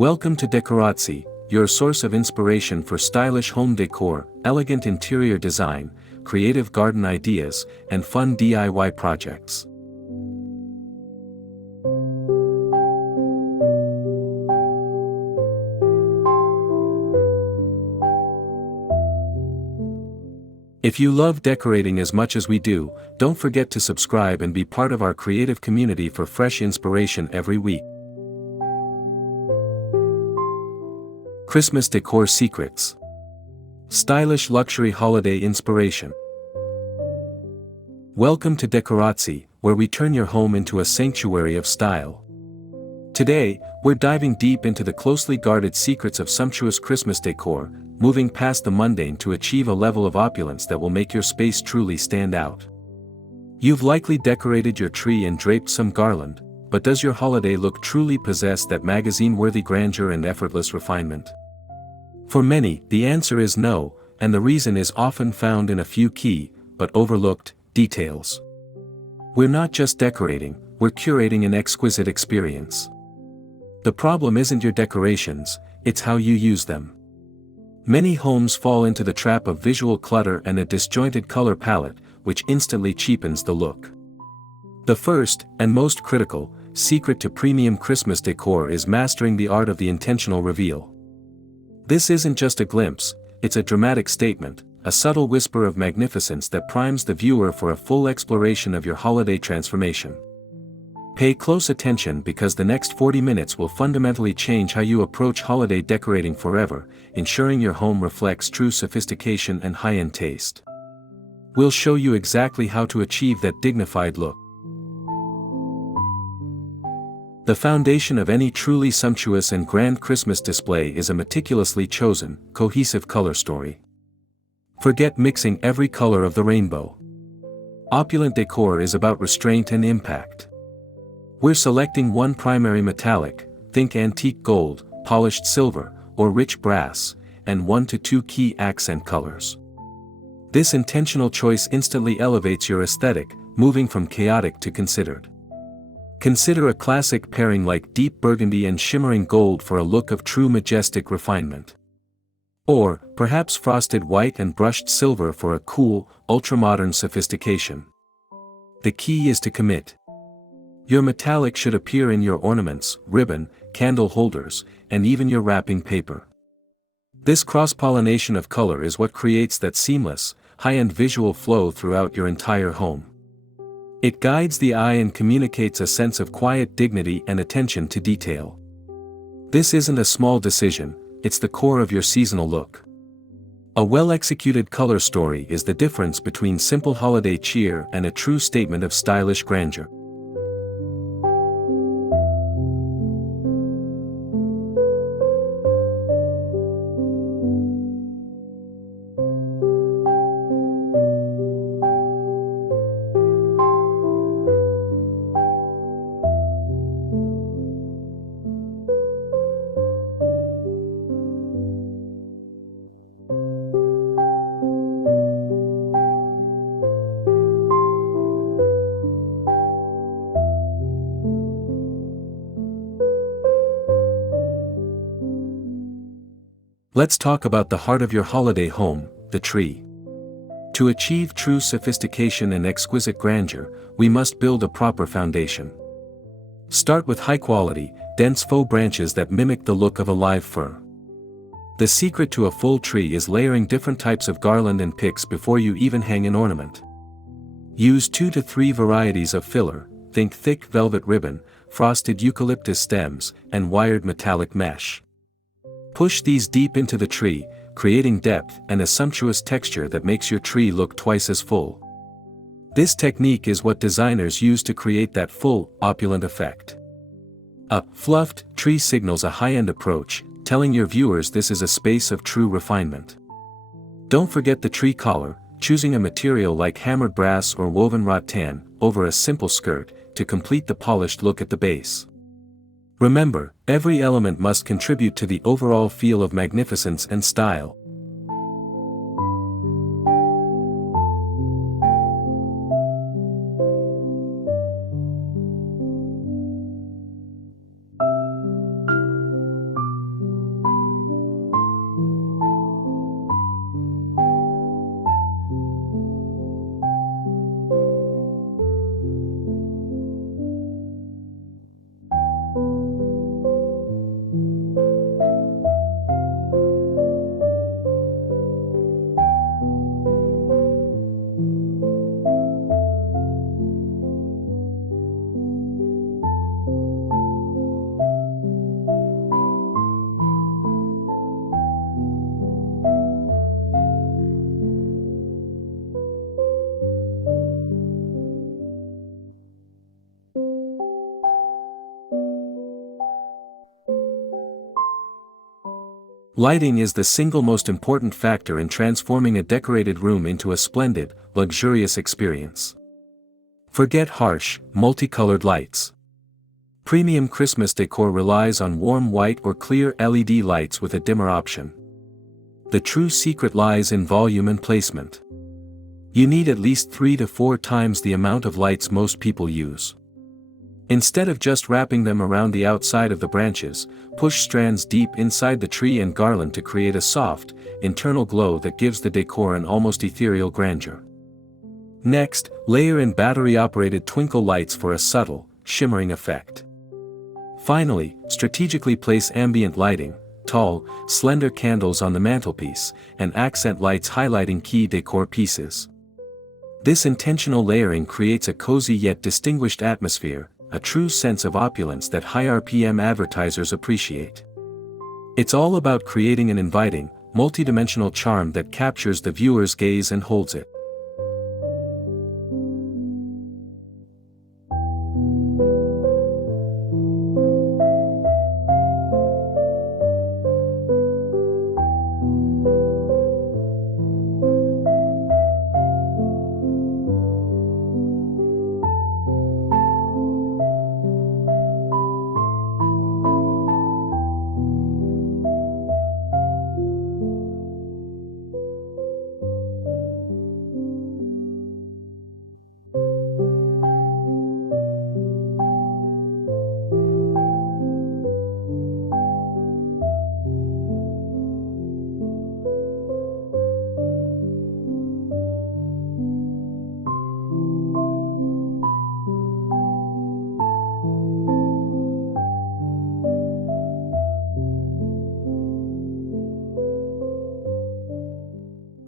Welcome to Decorazzi, your source of inspiration for stylish home decor, elegant interior design, creative garden ideas, and fun DIY projects. If you love decorating as much as we do, don't forget to subscribe and be part of our creative community for fresh inspiration every week. Christmas Decor Secrets. Stylish luxury holiday inspiration. Welcome to Decorazzi, where we turn your home into a sanctuary of style. Today, we're diving deep into the closely guarded secrets of sumptuous Christmas decor, moving past the mundane to achieve a level of opulence that will make your space truly stand out. You've likely decorated your tree and draped some garland, but does your holiday look truly possess that magazine-worthy grandeur and effortless refinement? For many, the answer is no, and the reason is often found in a few key, but overlooked, details. We're not just decorating, we're curating an exquisite experience. The problem isn't your decorations, it's how you use them. Many homes fall into the trap of visual clutter and a disjointed color palette, which instantly cheapens the look. The first, and most critical, secret to premium Christmas decor is mastering the art of the intentional reveal. This isn't just a glimpse, it's a dramatic statement, a subtle whisper of magnificence that primes the viewer for a full exploration of your holiday transformation. Pay close attention because the next 40 minutes will fundamentally change how you approach holiday decorating forever, ensuring your home reflects true sophistication and high-end taste. We'll show you exactly how to achieve that dignified look. The foundation of any truly sumptuous and grand Christmas display is a meticulously chosen, cohesive color story. Forget mixing every color of the rainbow. Opulent decor is about restraint and impact. We're selecting one primary metallic, think antique gold, polished silver, or rich brass, and 1 to 2 key accent colors. This intentional choice instantly elevates your aesthetic, moving from chaotic to considered. Consider a classic pairing like deep burgundy and shimmering gold for a look of true majestic refinement. Or, perhaps frosted white and brushed silver for a cool, ultramodern sophistication. The key is to commit. Your metallic should appear in your ornaments, ribbon, candle holders, and even your wrapping paper. This cross-pollination of color is what creates that seamless, high-end visual flow throughout your entire home. It guides the eye and communicates a sense of quiet dignity and attention to detail. This isn't a small decision, it's the core of your seasonal look. A well-executed color story is the difference between simple holiday cheer and a true statement of stylish grandeur. Let's talk about the heart of your holiday home, the tree. To achieve true sophistication and exquisite grandeur, we must build a proper foundation. Start with high-quality, dense faux branches that mimic the look of a live fir. The secret to a full tree is layering different types of garland and picks before you even hang an ornament. Use 2 to 3 varieties of filler, think thick velvet ribbon, frosted eucalyptus stems, and wired metallic mesh. Push these deep into the tree, creating depth and a sumptuous texture that makes your tree look twice as full. This technique is what designers use to create that full, opulent effect. A fluffed tree signals a high-end approach, telling your viewers this is a space of true refinement. Don't forget the tree collar, choosing a material like hammered brass or woven rattan over a simple skirt to complete the polished look at the base. Remember, every element must contribute to the overall feel of magnificence and style. Lighting is the single most important factor in transforming a decorated room into a splendid, luxurious experience. Forget harsh, multicolored lights. Premium Christmas decor relies on warm white or clear LED lights with a dimmer option. The true secret lies in volume and placement. You need at least 3 to 4 times the amount of lights most people use. Instead of just wrapping them around the outside of the branches, push strands deep inside the tree and garland to create a soft, internal glow that gives the decor an almost ethereal grandeur. Next, layer in battery-operated twinkle lights for a subtle, shimmering effect. Finally, strategically place ambient lighting, tall, slender candles on the mantelpiece, and accent lights highlighting key decor pieces. This intentional layering creates a cozy yet distinguished atmosphere, a true sense of opulence that high RPM advertisers appreciate. It's all about creating an inviting, multidimensional charm that captures the viewer's gaze and holds it.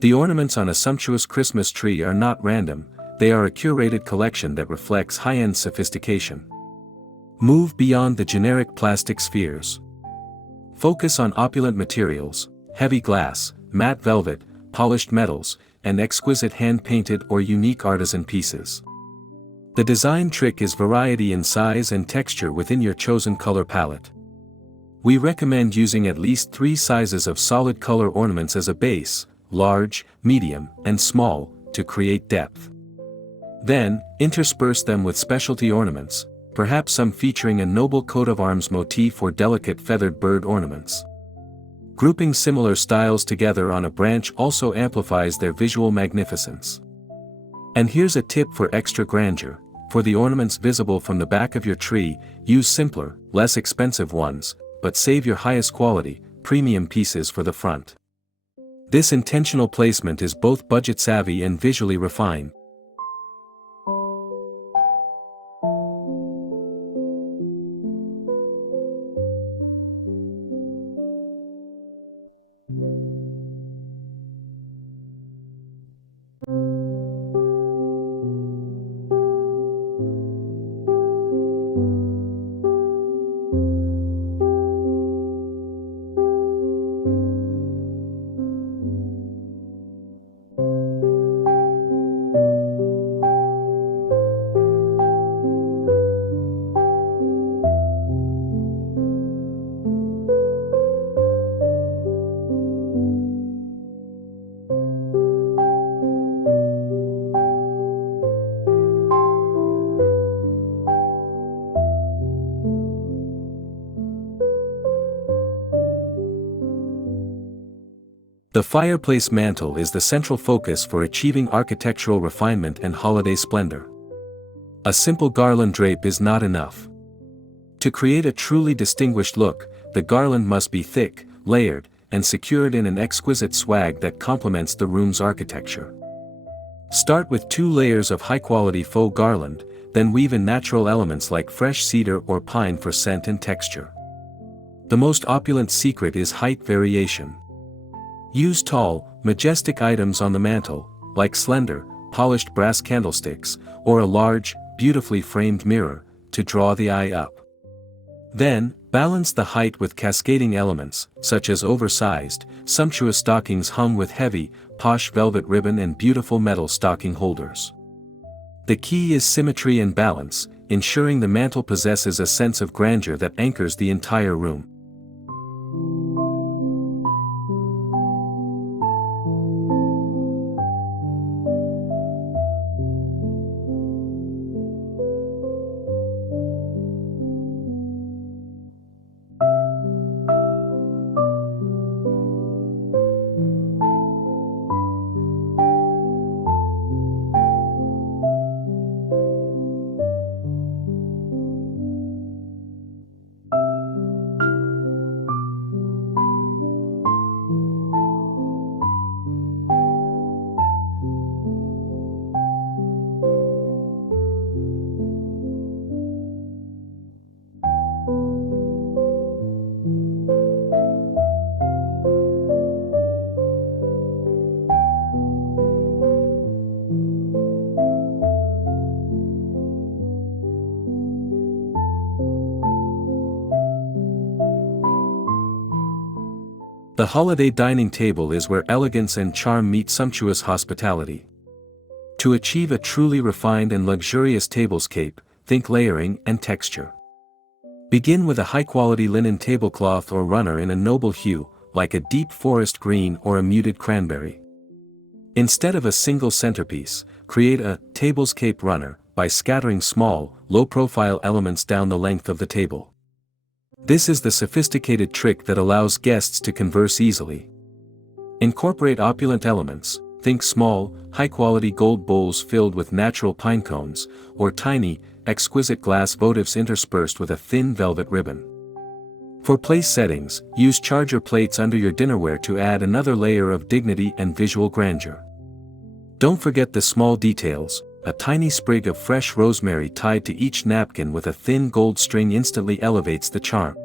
The ornaments on a sumptuous Christmas tree are not random, they are a curated collection that reflects high-end sophistication. Move beyond the generic plastic spheres. Focus on opulent materials, heavy glass, matte velvet, polished metals, and exquisite hand-painted or unique artisan pieces. The design trick is variety in size and texture within your chosen color palette. We recommend using at least 3 sizes of solid color ornaments as a base, large, medium, and small, to create depth. Then, intersperse them with specialty ornaments, perhaps some featuring a noble coat of arms motif or delicate feathered bird ornaments. Grouping similar styles together on a branch also amplifies their visual magnificence. And here's a tip for extra grandeur: for the ornaments visible from the back of your tree, use simpler, less expensive ones, but save your highest quality, premium pieces for the front. This intentional placement is both budget-savvy and visually refined. The fireplace mantle is the central focus for achieving architectural refinement and holiday splendor. A simple garland drape is not enough. To create a truly distinguished look, the garland must be thick, layered, and secured in an exquisite swag that complements the room's architecture. Start with 2 layers of high-quality faux garland, then weave in natural elements like fresh cedar or pine for scent and texture. The most opulent secret is height variation. Use tall, majestic items on the mantle, like slender, polished brass candlesticks, or a large, beautifully framed mirror, to draw the eye up. Then, balance the height with cascading elements, such as oversized, sumptuous stockings hung with heavy, posh velvet ribbon and beautiful metal stocking holders. The key is symmetry and balance, ensuring the mantle possesses a sense of grandeur that anchors the entire room. The holiday dining table is where elegance and charm meet sumptuous hospitality. To achieve a truly refined and luxurious tablescape, think layering and texture. Begin with a high-quality linen tablecloth or runner in a noble hue, like a deep forest green or a muted cranberry. Instead of a single centerpiece, create a tablescape runner by scattering small, low-profile elements down the length of the table. This is the sophisticated trick that allows guests to converse easily. Incorporate opulent elements, think small, high-quality gold bowls filled with natural pine cones, or tiny, exquisite glass votives interspersed with a thin velvet ribbon. For place settings, use charger plates under your dinnerware to add another layer of dignity and visual grandeur. Don't forget the small details. A tiny sprig of fresh rosemary tied to each napkin with a thin gold string instantly elevates the charm.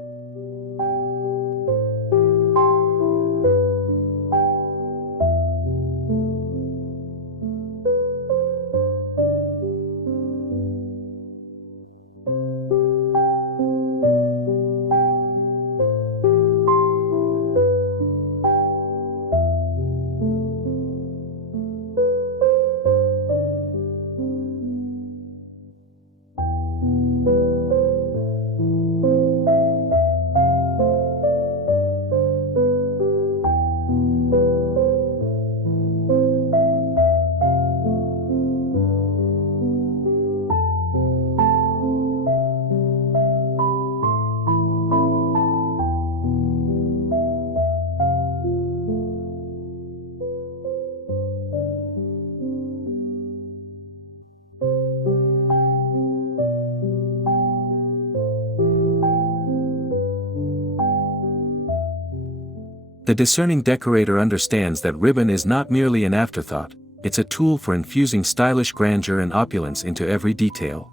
The discerning decorator understands that ribbon is not merely an afterthought, it's a tool for infusing stylish grandeur and opulence into every detail.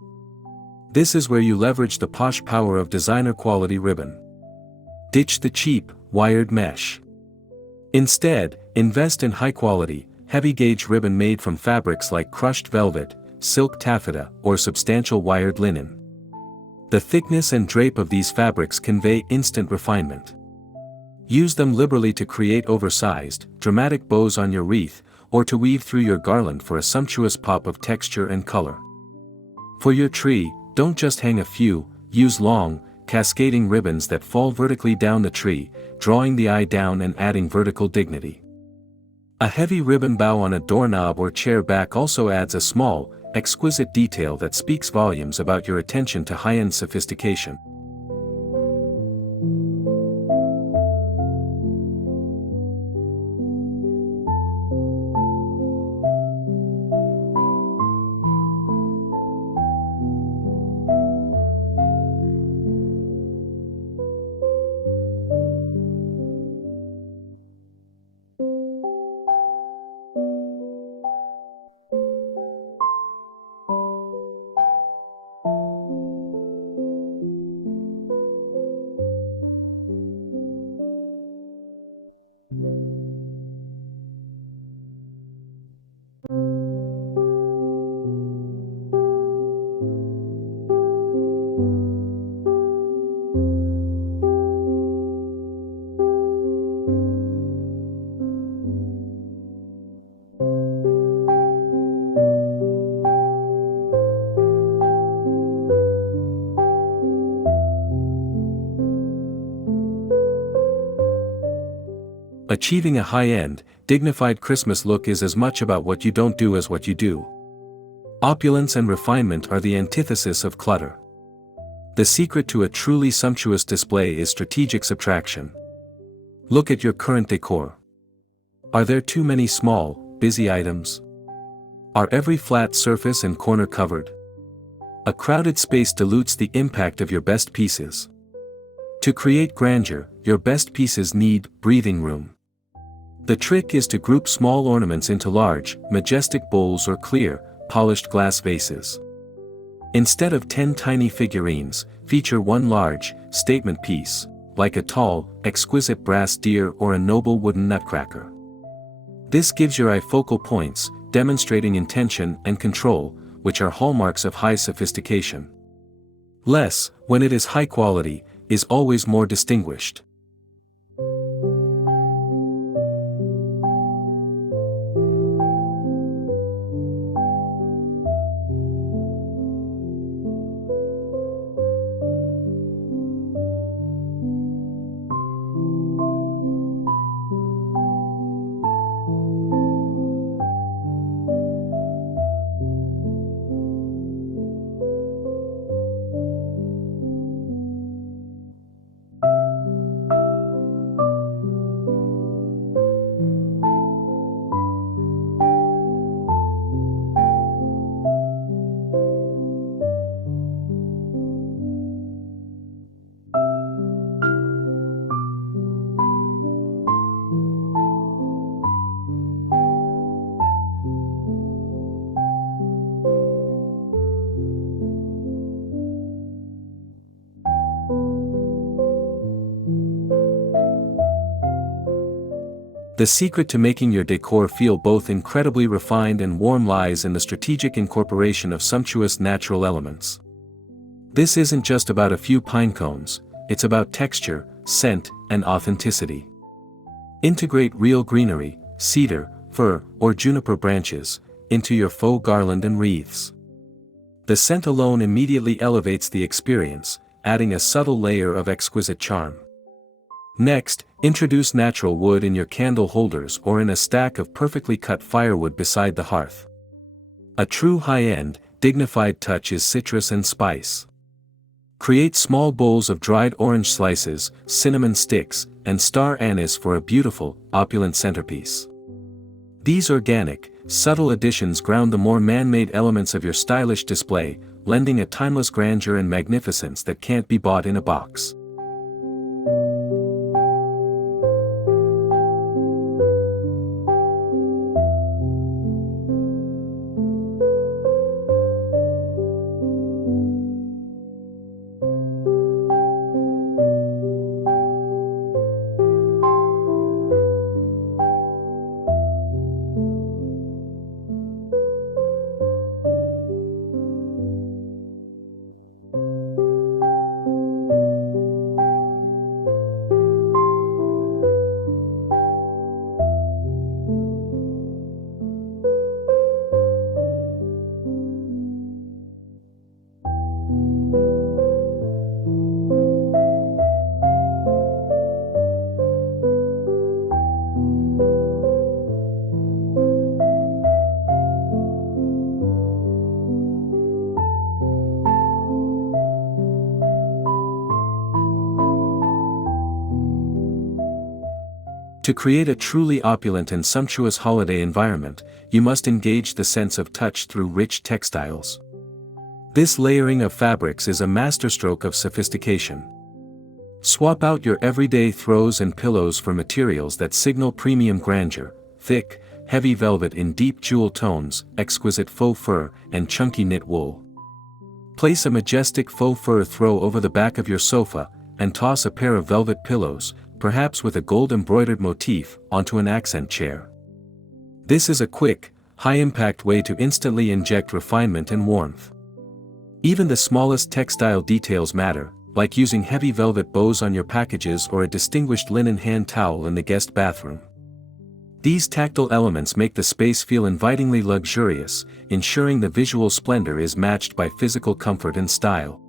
This is where you leverage the Posh power of designer-quality ribbon. Ditch the cheap, wired mesh. Instead, invest in high-quality, heavy-gauge ribbon made from fabrics like crushed velvet, silk taffeta, or substantial wired linen. The thickness and drape of these fabrics convey instant refinement. Use them liberally to create oversized, dramatic bows on your wreath, or to weave through your garland for a sumptuous pop of texture and color. For your tree, don't just hang a few, use long, cascading ribbons that fall vertically down the tree, drawing the eye down and adding vertical dignity. A heavy ribbon bow on a doorknob or chair back also adds a small, exquisite detail that speaks volumes about your attention to high-end sophistication. Achieving a high-end, dignified Christmas look is as much about what you don't do as what you do. Opulence and refinement are the antithesis of clutter. The secret to a truly sumptuous display is strategic subtraction. Look at your current decor. Are there too many small, busy items? Are every flat surface and corner covered? A crowded space dilutes the impact of your best pieces. To create grandeur, your best pieces need breathing room. The trick is to group small ornaments into large, majestic bowls or clear, polished glass vases. Instead of 10 tiny figurines, feature one large, statement piece, like a tall, exquisite brass deer or a noble wooden nutcracker. This gives your eye focal points, demonstrating intention and control, which are hallmarks of high sophistication. Less, when it is high quality, is always more distinguished. The secret to making your decor feel both incredibly refined and warm lies in the strategic incorporation of sumptuous natural elements. This isn't just about a few pine cones, it's about texture, scent, and authenticity. Integrate real greenery, cedar, fir, or juniper branches, into your faux garland and wreaths. The scent alone immediately elevates the experience, adding a subtle layer of exquisite charm. Next, introduce natural wood in your candle holders or in a stack of perfectly cut firewood beside the hearth. A true high-end, dignified touch is citrus and spice. Create small bowls of dried orange slices, cinnamon sticks, and star anise for a beautiful, opulent centerpiece. These organic, subtle additions ground the more man-made elements of your stylish display, lending a timeless grandeur and magnificence that can't be bought in a box. To create a truly opulent and sumptuous holiday environment, you must engage the sense of touch through rich textiles. This layering of fabrics is a masterstroke of sophistication. Swap out your everyday throws and pillows for materials that signal premium grandeur: thick, heavy velvet in deep jewel tones, exquisite faux fur, and chunky knit wool. Place a majestic faux fur throw over the back of your sofa, and toss a pair of velvet pillows, perhaps with a gold-embroidered motif, onto an accent chair. This is a quick, high-impact way to instantly inject refinement and warmth. Even the smallest textile details matter, like using heavy velvet bows on your packages or a distinguished linen hand towel in the guest bathroom. These tactile elements make the space feel invitingly luxurious, ensuring the visual splendor is matched by physical comfort and style.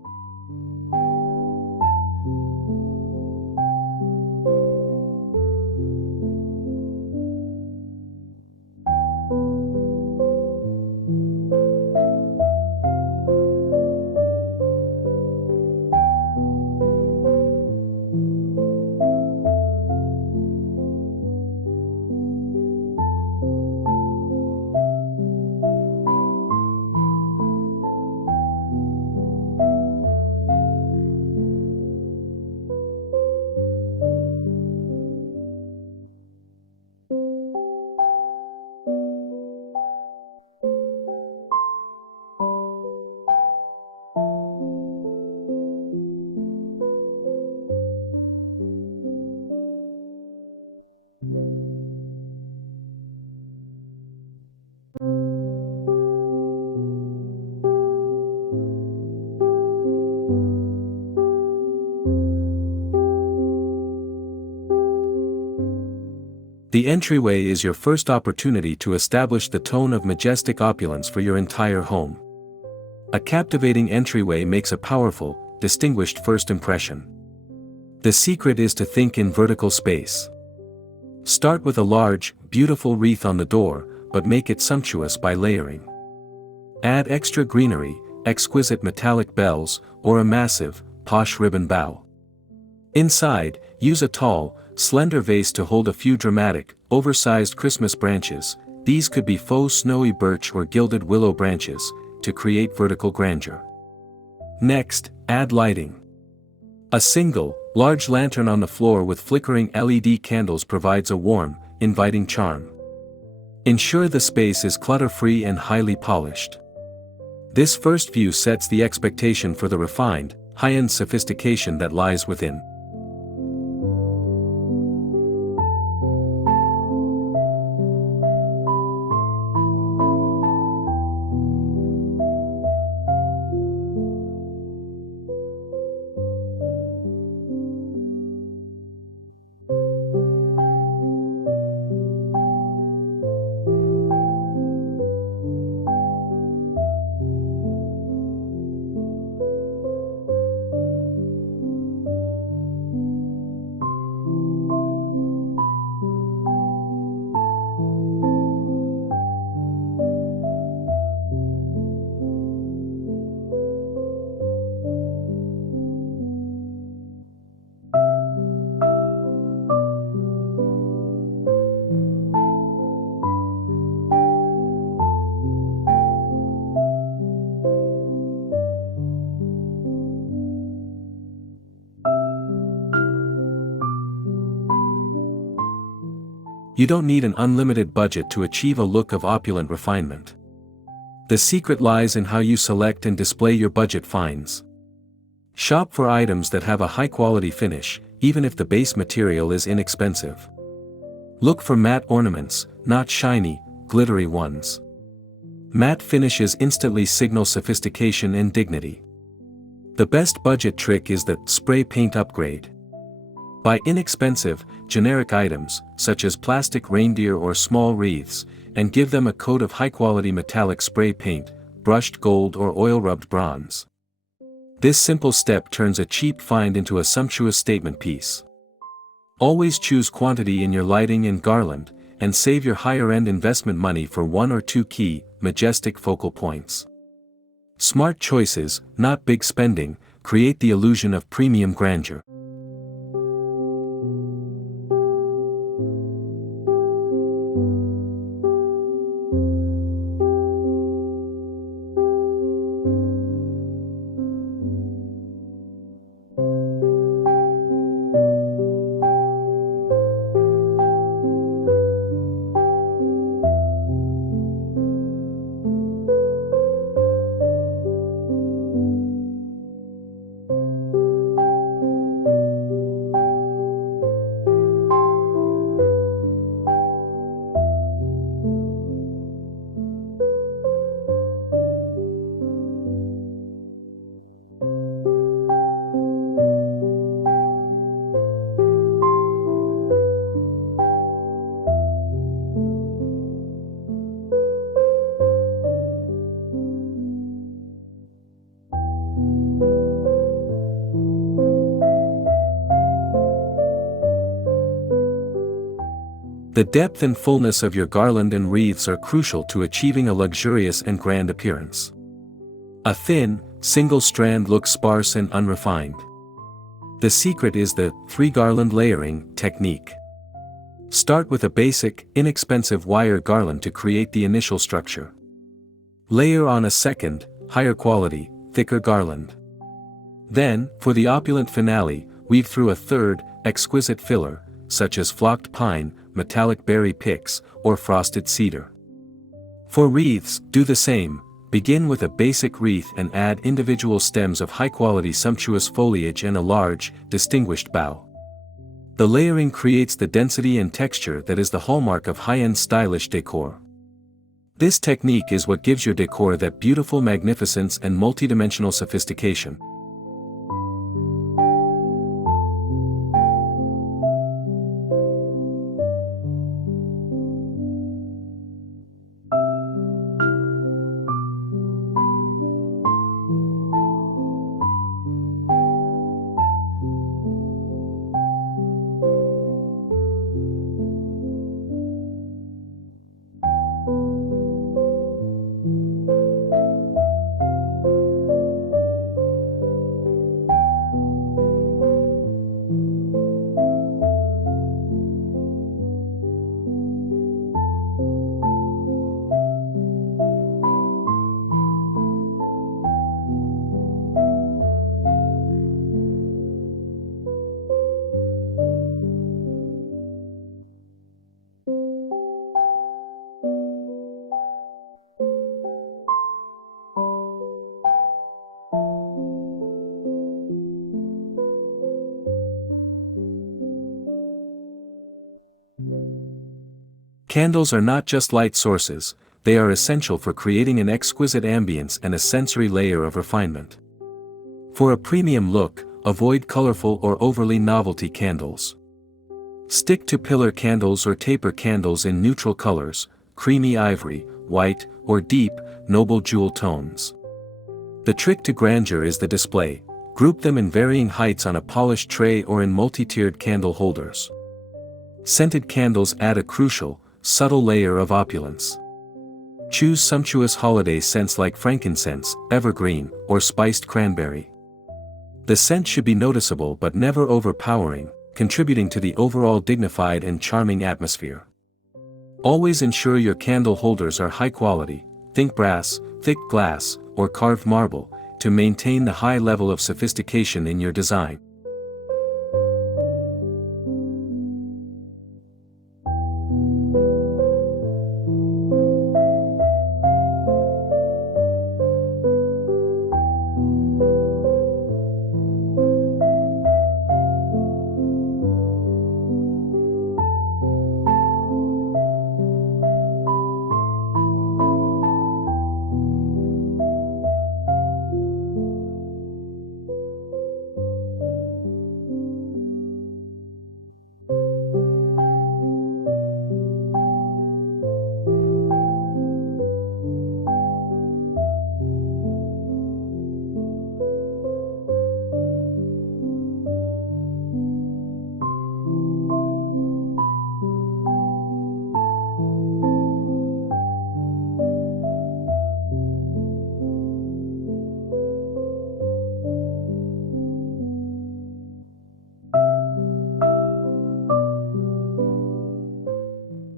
The entryway is your first opportunity to establish the tone of majestic opulence for your entire home. A captivating entryway makes a powerful, distinguished first impression. The secret is to think in vertical space. Start with a large, beautiful wreath on the door, but make it sumptuous by layering. Add extra greenery, exquisite metallic bells, or a massive, posh ribbon bow. Inside, use a tall, slender vase to hold a few dramatic, oversized Christmas branches. These could be faux snowy birch or gilded willow branches, to create vertical grandeur. Next, add lighting. A single, large lantern on the floor with flickering LED candles provides a warm, inviting charm. Ensure the space is clutter-free and highly polished. This first view sets the expectation for the refined, high-end sophistication that lies within. You don't need an unlimited budget to achieve a look of opulent refinement. The secret lies in how you select and display your budget finds. Shop for items that have a high-quality finish, even if the base material is inexpensive. Look for matte ornaments, not shiny, glittery ones. Matte finishes instantly signal sophistication and dignity. The best budget trick is the spray paint upgrade. Buy inexpensive, generic items, such as plastic reindeer or small wreaths, and give them a coat of high-quality metallic spray paint, brushed gold or oil-rubbed bronze. This simple step turns a cheap find into a sumptuous statement piece. Always choose quantity in your lighting and garland, and save your higher-end investment money for one or two key, majestic focal points. Smart choices, not big spending, create the illusion of premium grandeur. The depth and fullness of your garland and wreaths are crucial to achieving a luxurious and grand appearance. A thin, single strand looks sparse and unrefined. The secret is the 3-garland layering technique. Start with a basic, inexpensive wire garland to create the initial structure. Layer on a second, higher quality, thicker garland. Then, for the opulent finale, weave through a third, exquisite filler, such as flocked pine, metallic berry picks, or frosted cedar. For wreaths, do the same. Begin with a basic wreath and add individual stems of high-quality sumptuous foliage and a large, distinguished bough. The layering creates the density and texture that is the hallmark of high-end stylish decor. This technique is what gives your decor that beautiful magnificence and multidimensional sophistication. Candles are not just light sources, they are essential for creating an exquisite ambience and a sensory layer of refinement. For a premium look, avoid colorful or overly novelty candles. Stick to pillar candles or taper candles in neutral colors, creamy ivory, white, or deep, noble jewel tones. The trick to grandeur is the display. Group them in varying heights on a polished tray or in multi-tiered candle holders. Scented candles add a crucial, subtle layer of opulence. Choose sumptuous holiday scents like frankincense, evergreen, or spiced cranberry. The scent should be noticeable but never overpowering, contributing to the overall dignified and charming atmosphere. Always ensure your candle holders are high quality, think brass, thick glass, or carved marble, to maintain the high level of sophistication in your design.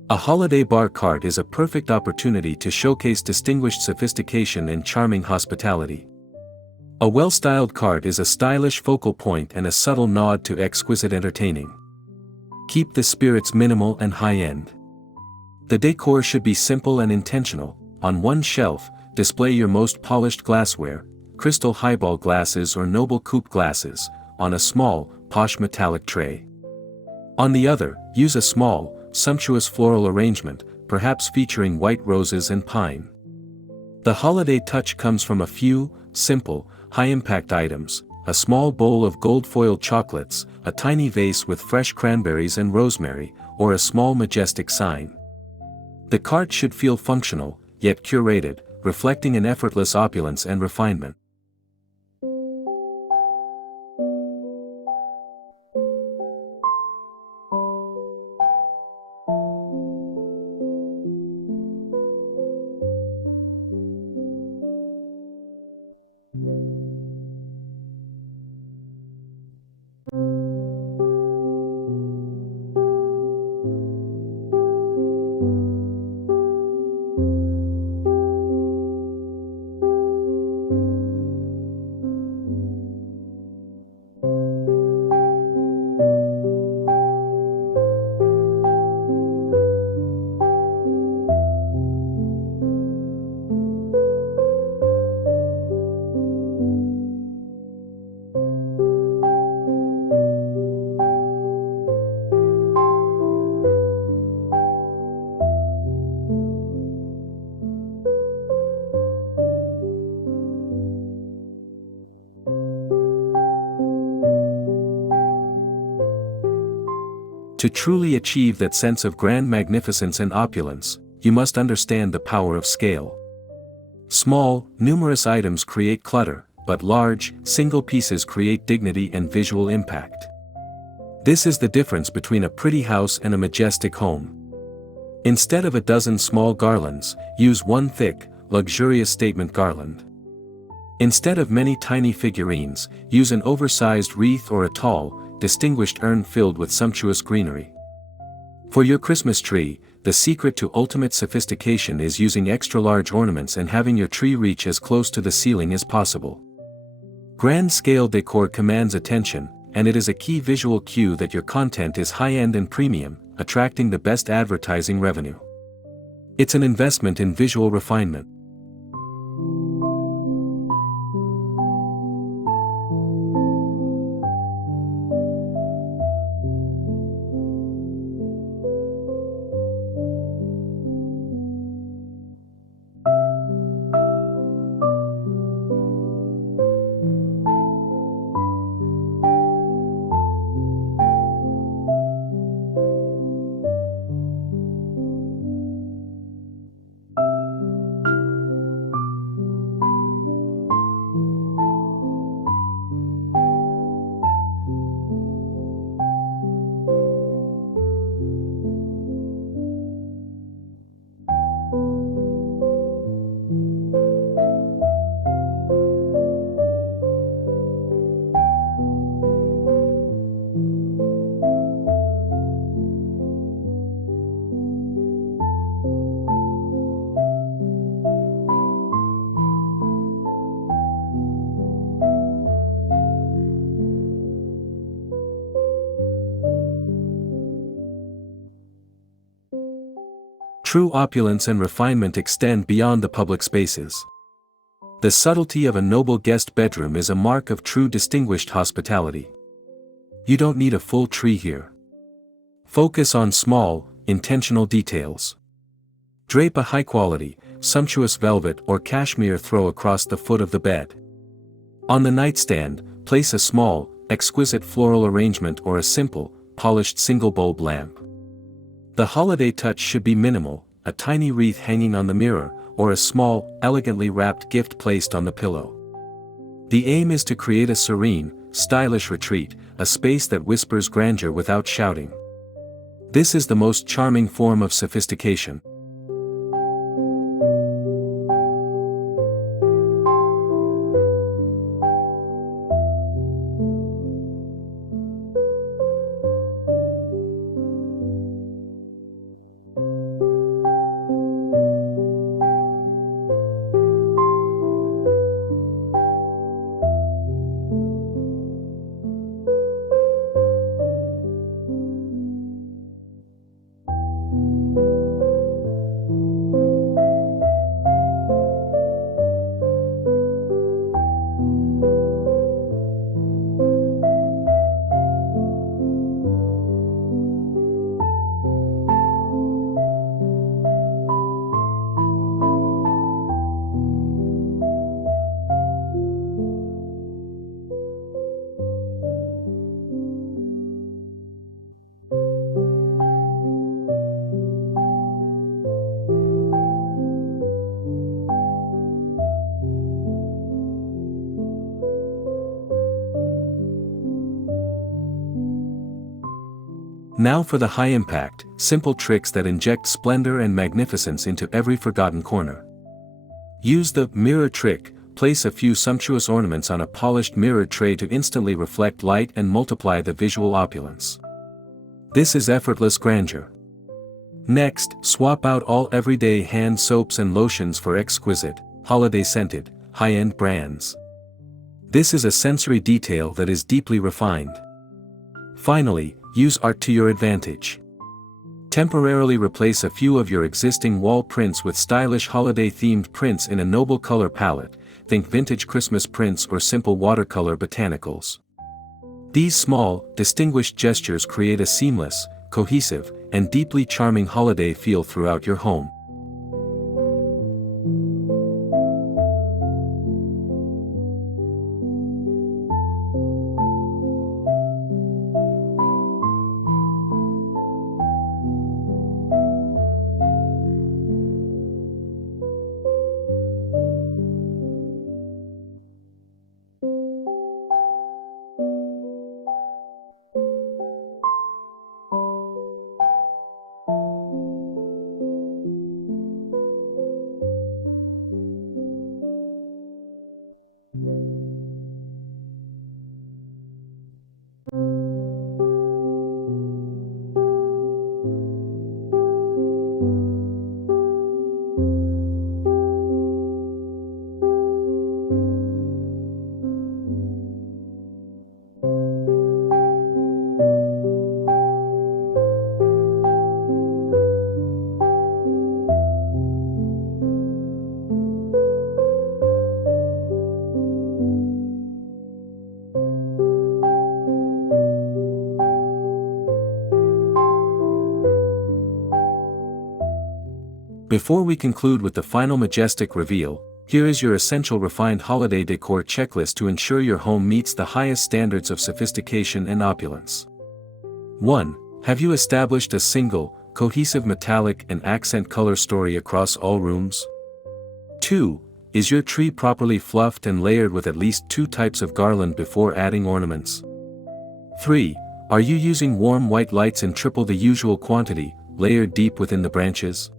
A holiday bar cart is a perfect opportunity to showcase distinguished sophistication and charming hospitality. A well-styled cart is a stylish focal point and a subtle nod to exquisite entertaining. Keep the spirits minimal and high-end. The decor should be simple and intentional. On one shelf, display your most polished glassware, crystal highball glasses or noble coupe glasses, on a small, posh metallic tray. On the other, use a small, sumptuous floral arrangement, perhaps featuring white roses and pine. The holiday touch comes from a few, simple, high-impact items: a small bowl of gold-foiled chocolates, a tiny vase with fresh cranberries and rosemary, or a small majestic sign. The cart should feel functional, yet curated, reflecting an effortless opulence and refinement. To truly achieve that sense of grand magnificence and opulence, you must understand the power of scale. Small, numerous items create clutter, but large, single pieces create dignity and visual impact. This is the difference between a pretty house and a majestic home. Instead of a dozen small garlands, use one thick, luxurious statement garland. Instead of many tiny figurines, use an oversized wreath or a tall, distinguished urn filled with sumptuous greenery. For your Christmas tree, the secret to ultimate sophistication is using extra-large ornaments and having your tree reach as close to the ceiling as possible. Grand-scale decor commands attention, and it is a key visual cue that your content is high-end and premium, attracting the best advertising revenue. It's an investment in visual refinement. True opulence and refinement extend beyond the public spaces. The subtlety of a noble guest bedroom is a mark of true distinguished hospitality. You don't need a full tree here. Focus on small, intentional details. Drape a high-quality, sumptuous velvet or cashmere throw across the foot of the bed. On the nightstand, place a small, exquisite floral arrangement or a simple, polished single-bulb lamp. The holiday touch should be minimal, a tiny wreath hanging on the mirror, or a small, elegantly wrapped gift placed on the pillow. The aim is to create a serene, stylish retreat, a space that whispers grandeur without shouting. This is the most charming form of sophistication. Now for the high-impact, simple tricks that inject splendor and magnificence into every forgotten corner. Use the mirror trick. Place a few sumptuous ornaments on a polished mirror tray to instantly reflect light and multiply the visual opulence. This is effortless grandeur. Next, swap out all everyday hand soaps and lotions for exquisite, holiday-scented, high-end brands. This is a sensory detail that is deeply refined. Finally, use art to your advantage. Temporarily replace a few of your existing wall prints with stylish holiday-themed prints in a noble color palette. Think vintage Christmas prints or simple watercolor botanicals. These small, distinguished gestures create a seamless, cohesive, and deeply charming holiday feel throughout your home. Before we conclude with the final Majestic reveal, here is your essential refined holiday decor checklist to ensure your home meets the highest standards of sophistication and opulence. 1. Have you established a single, cohesive metallic and accent color story across all rooms? 2. Is your tree properly fluffed and layered with at least 2 types of garland before adding ornaments? 3. Are you using warm white lights in triple the usual quantity, layered deep within the branches?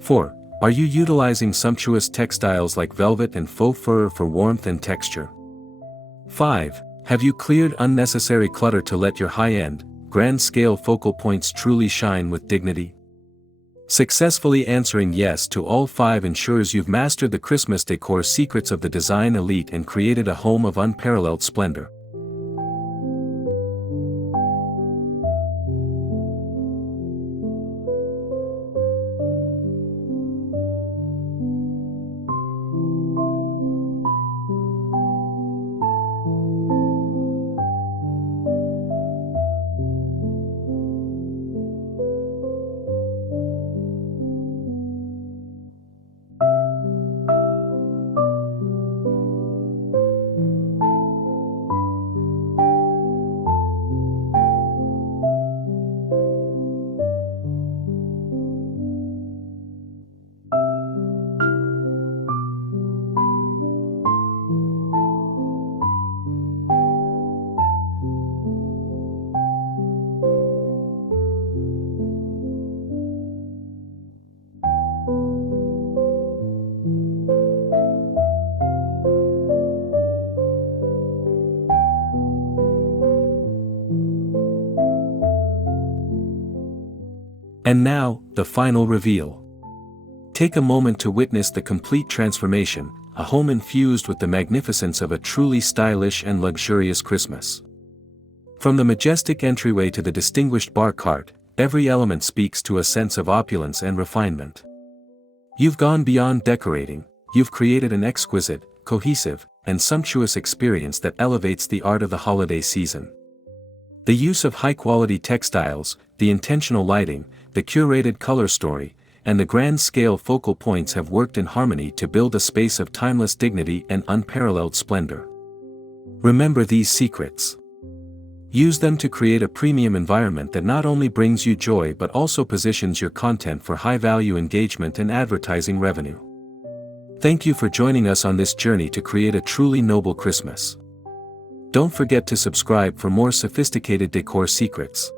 4. Are you utilizing sumptuous textiles like velvet and faux fur for warmth and texture? 5. Have you cleared unnecessary clutter to let your high-end, grand-scale focal points truly shine with dignity? Successfully answering yes to all 5 ensures you've mastered the Christmas decor secrets of the design elite and created a home of unparalleled splendor. And now, the final reveal. Take a moment to witness the complete transformation, a home infused with the magnificence of a truly stylish and luxurious Christmas. From the majestic entryway to the distinguished bar cart, every element speaks to a sense of opulence and refinement. You've gone beyond decorating, you've created an exquisite, cohesive, and sumptuous experience that elevates the art of the holiday season. The use of high-quality textiles, the intentional lighting, the curated color story, and the grand-scale focal points have worked in harmony to build a space of timeless dignity and unparalleled splendor. Remember these secrets. Use them to create a premium environment that not only brings you joy but also positions your content for high-value engagement and advertising revenue. Thank you for joining us on this journey to create a truly noble Christmas. Don't forget to subscribe for more sophisticated decor secrets.